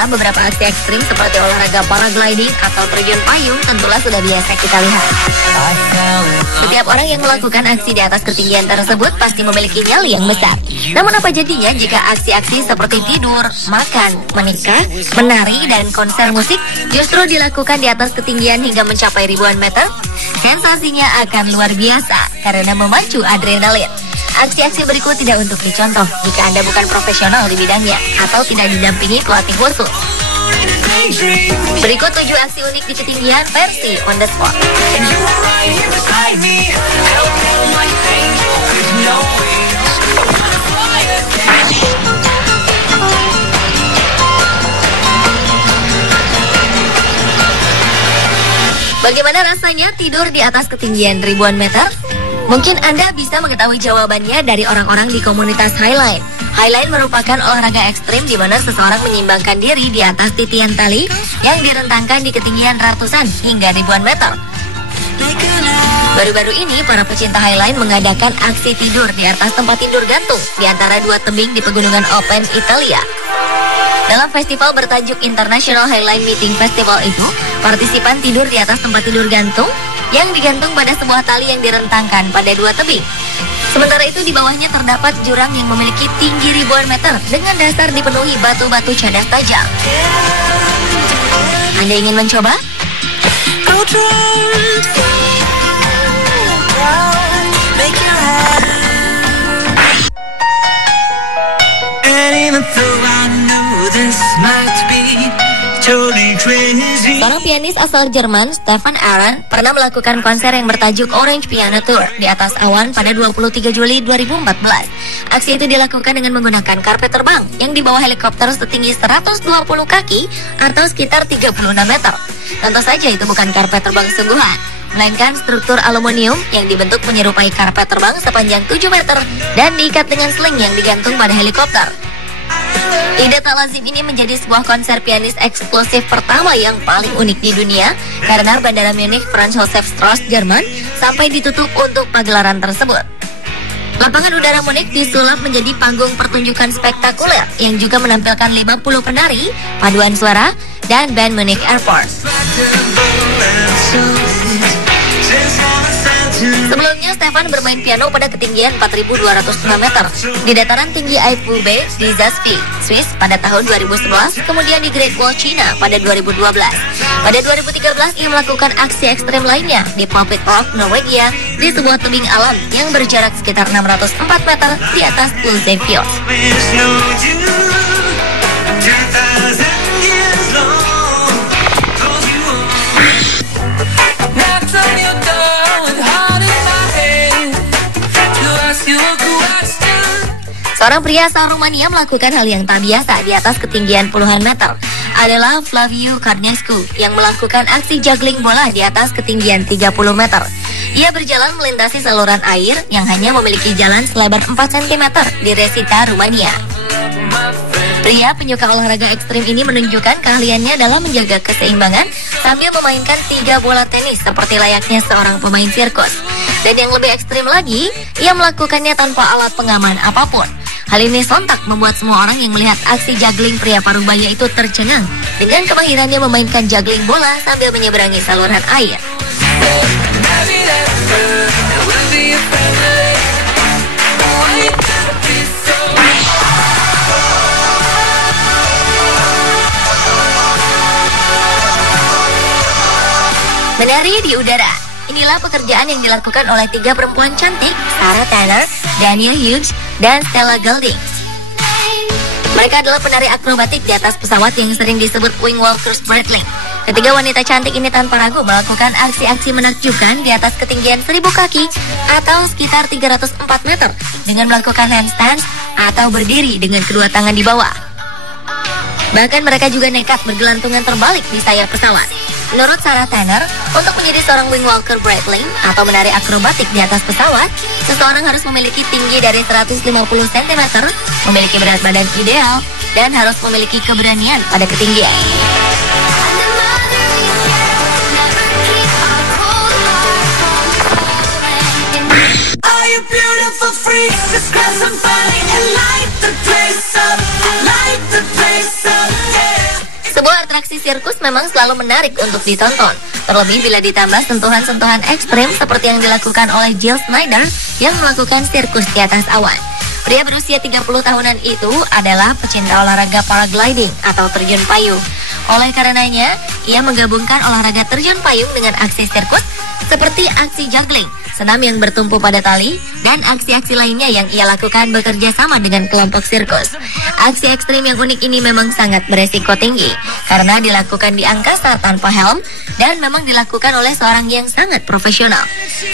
rasa beberapa aksi ekstrim seperti olahraga paragliding atau terjun payung tentulah sudah biasa kita lihat. Setiap orang yang melakukan aksi di atas ketinggian tersebut pasti memiliki nyali yang besar. Namun apa jadinya jika aksi-aksi seperti tidur, makan, menikah, menari, dan konser musik justru dilakukan di atas ketinggian hingga mencapai ribuan meter? Sensasinya akan luar biasa karena memacu adrenalin. Aksi-aksi berikut tidak untuk dicontoh jika Anda bukan profesional di bidangnya atau tidak didampingi pelatih khusus. Berikut 7 aksi unik di ketinggian versi on the spot. Bagaimana rasanya tidur di atas ketinggian ribuan meter? Mungkin Anda bisa mengetahui jawabannya dari orang-orang di komunitas Highline. Highline merupakan olahraga ekstrim di mana seseorang menyeimbangkan diri di atas titian tali yang direntangkan di ketinggian ratusan hingga ribuan meter. Baru-baru ini, para pecinta Highline mengadakan aksi tidur di atas tempat tidur gantung di antara 2 tebing di pegunungan Alpen, Italia. Dalam festival bertajuk International Highline Meeting Festival itu, partisipan tidur di atas tempat tidur gantung yang digantung pada sebuah tali yang direntangkan pada 2 tebing. Sementara itu di bawahnya terdapat jurang yang memiliki tinggi ribuan meter dengan dasar dipenuhi batu-batu cadas tajam. Anda ingin mencoba? Seorang pianis asal Jerman, Stefan Aran, pernah melakukan konser yang bertajuk Orange Piano Tour di atas awan pada 23 Juli 2014. Aksi itu dilakukan dengan menggunakan karpet terbang yang dibawa helikopter setinggi 120 kaki atau sekitar 36 meter. Tentu saja itu bukan karpet terbang sungguhan, melainkan struktur aluminium yang dibentuk menyerupai karpet terbang sepanjang 7 meter dan diikat dengan sling yang digantung pada helikopter. Ide tak lazim ini menjadi sebuah konser pianis eksklusif pertama yang paling unik di dunia karena Bandara Munich Franz Josef Strauss, Jerman sampai ditutup untuk pagelaran tersebut. Lapangan udara Munich disulap menjadi panggung pertunjukan spektakuler yang juga menampilkan 50 penari, paduan suara, dan band Munich Airport. Sebelumnya, Stefan bermain piano pada ketinggian 4.206 meter di dataran tinggi Eiffelberg di Zazphi, Swiss pada tahun 2011, kemudian di Great Wall China pada 2012. Pada 2013, ia melakukan aksi ekstrem lainnya di Puppet Rock, Norwegia, di sebuah tebing alam yang berjarak sekitar 604 meter di atas Ulze Fjord. Seorang pria asal Rumania melakukan hal yang tak biasa di atas ketinggian puluhan meter. Adalah Flaviu Carnescu yang melakukan aksi juggling bola di atas ketinggian 30 meter. Ia berjalan melintasi saluran air yang hanya memiliki jalan selebar 4 cm di Resita, Rumania. Pria penyuka olahraga ekstrim ini menunjukkan keahliannya dalam menjaga keseimbangan sambil memainkan 3 bola tenis seperti layaknya seorang pemain sirkus. Dan yang lebih ekstrim lagi, ia melakukannya tanpa alat pengaman apapun. Hal ini sontak membuat semua orang yang melihat aksi juggling pria parubaya itu tercengang dengan kemahirannya memainkan juggling bola sambil menyeberangi saluran air. Menari di udara. Inilah pekerjaan yang dilakukan oleh 3 perempuan cantik, Sarah Tanner, Daniel Hughes, dan Stella Golding. Mereka adalah penari akrobatik di atas pesawat yang sering disebut wing walkers Breitling. Ketiga wanita cantik ini tanpa ragu melakukan aksi-aksi menakjubkan di atas ketinggian 1000 kaki atau sekitar 304 meter dengan melakukan handstand atau berdiri dengan kedua tangan di bawah. Bahkan mereka juga nekat bergelantungan terbalik di sayap pesawat. Menurut Sarah Tanner, untuk menjadi seorang wing walker Breitling atau menari akrobatik di atas pesawat, seseorang harus memiliki tinggi dari 150 cm, memiliki berat badan ideal, dan harus memiliki keberanian pada ketinggian. aksi sirkus memang selalu menarik untuk ditonton, terlebih bila ditambah sentuhan-sentuhan ekstrim seperti yang dilakukan oleh Jill Snyder yang melakukan sirkus di atas awan. Pria berusia 30 tahunan itu adalah pecinta olahraga paragliding atau terjun payung. Oleh karenanya, ia menggabungkan olahraga terjun payung dengan aksi sirkus seperti aksi juggling, senam yang bertumpu pada tali, dan aksi-aksi lainnya yang ia lakukan bekerja sama dengan kelompok sirkus. Aksi ekstrim yang unik ini memang sangat beresiko tinggi, karena dilakukan di angkasa tanpa helm, dan memang dilakukan oleh seorang yang sangat profesional.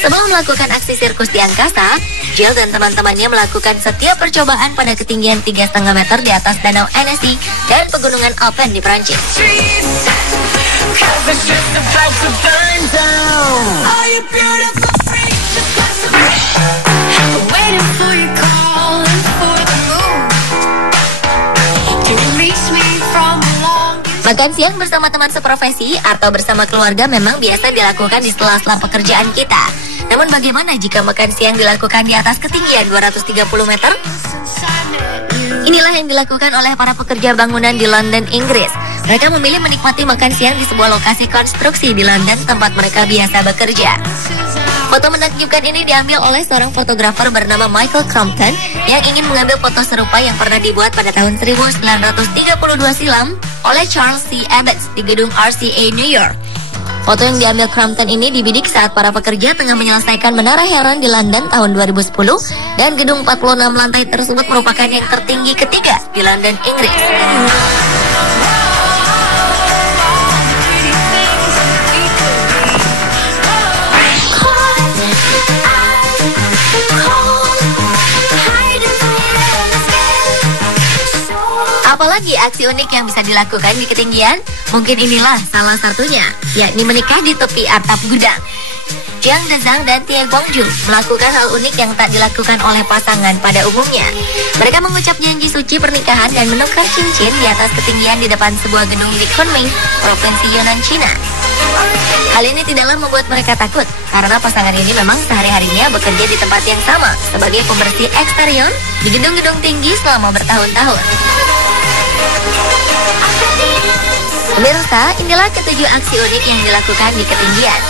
Sebelum melakukan aksi sirkus di angkasa, Jill dan teman-temannya melakukan setiap percobaan pada ketinggian 3,5 meter di atas danau Annecy dan pegunungan Alpen di Prancis. Makan siang bersama teman seprofesi atau bersama keluarga memang biasa dilakukan di sela-sela pekerjaan kita. Namun bagaimana jika makan siang dilakukan di atas ketinggian 230 meter? Inilah yang dilakukan oleh para pekerja bangunan di London, Inggris. Mereka memilih menikmati makan siang di sebuah lokasi konstruksi di London tempat mereka biasa bekerja. Foto menakjubkan ini diambil oleh seorang fotografer bernama Michael Crompton yang ingin mengambil foto serupa yang pernah dibuat pada tahun 1932 silam oleh Charles C. Abbots di gedung RCA New York. Foto yang diambil Crompton ini dibidik saat para pekerja tengah menyelesaikan Menara Heron di London tahun 2010 dan gedung 46 lantai tersebut merupakan yang tertinggi ketiga di London, Inggris. Apalagi aksi unik yang bisa dilakukan di ketinggian? Mungkin inilah salah satunya, yakni menikah di tepi atap gudang. Jiang Dezang dan Tie Guangju melakukan hal unik yang tak dilakukan oleh pasangan pada umumnya. Mereka mengucap janji suci pernikahan dan menukar cincin di atas ketinggian di depan sebuah gedung di Kunming, Provinsi Yunnan, China. Hal ini tidaklah membuat mereka takut, karena pasangan ini memang sehari-harinya bekerja di tempat yang sama sebagai pembersih eksterior di gedung-gedung tinggi selama bertahun-tahun. Pemirsa, inilah ketujuh aksi unik yang dilakukan di ketinggian.